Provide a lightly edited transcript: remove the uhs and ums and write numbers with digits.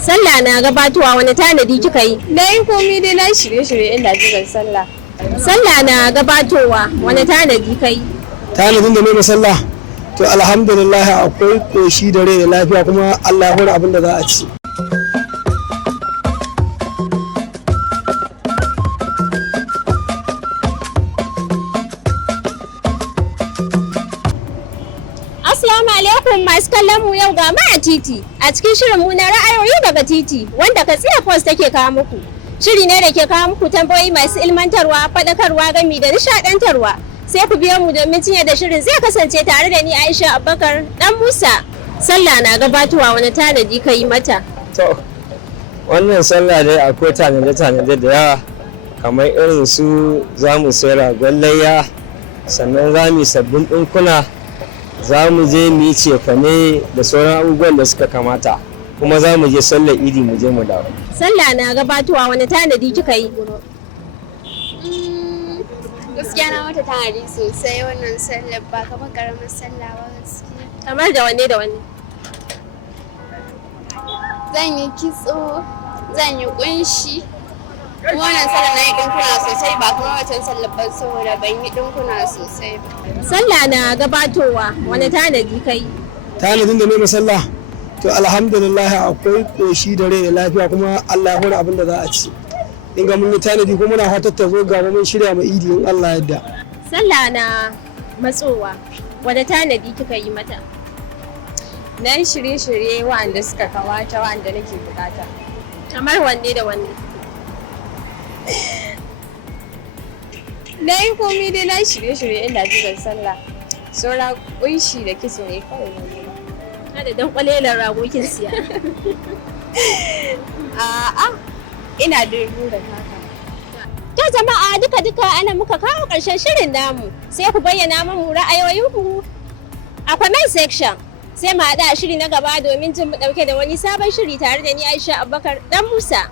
Sallah na gabatowa wani tanadi kika yi? Na yi komai dai na shirye-shirye inda jiran sallah. Sallah na gabatowa wani tanadi ka yi? Tanadin da mai sallah to alhamdulillah akwai koshi da rai da lafiya kuma Allah ya hore abin da za a ci. Assalamu alaikum masu kallon mu yau ga a titi a cikin shirin mu na ra'ayoyi daga titi wanda Katsina Post take kawo muku. Shiri ne da ke kawo muku tambayoyi masu ilmantarwa, faɗakarwa gami da nishaɗantarwa. Sai ku biyo mu domin cinye da shirin zai kasance tare da ni Aisha Abubakar dan Musa. Sallah na gabatowa wani tanadi ka yi mata? To, wannan sallah dai akwai tanade-tanade da yawa kamar irin su za mu sai ragon layya, sannan za mu yi sabbin ɗinkuna, za mu je mu yi cefane da sauran abubuwan da suka kamata, kuma za mu je sallar idi mu je mu dawo. Sallah na gabatowa wani tanadi kika yi? Gaskiya na mata tanadi sosai wannan sallar ba kamar karamar sallah ba gaskiya. Kamar da wanne da wanne? Zan yi kitso, zan yi kunshi. Kuma wannan sallar na yi dinkuna sosai ba kuma wancan sallar ba saboda ban yi dinkuna sosai ba. Sallah na gabatowa wani tanadi ka yi? Tanadin da mai sallah to alhamdulillah akwai koshi da rai da lafiya kuma Allah ya hore abin da za a ci. In ga mun yi tanadi kuma muna fatar ta zo ga mun shirya mai idi in Allah yadda. Sallah na matsowa wani tanadi kika yi mata? Na yi shirye-shirye wa'anda suka kamata wa'anda nake bukata. Kamar wanne da wanne? Na yi komai dai na shirye-shirye inda jiran sallah. Saura kunshi da kitso ne kawai na yi. Kada dan kwalelar rago kin siya. A'a, ina da burin haka. To jama'a duka ana muka kawo ƙarshen shirin namu. Sai ku bayyana mu ra'ayoyinku a comment section. Sai mu haɗa shiri na gaba domin jin mu ɗauke da wani sabon shiri tare da ni Aisha Abubakar dan Musa.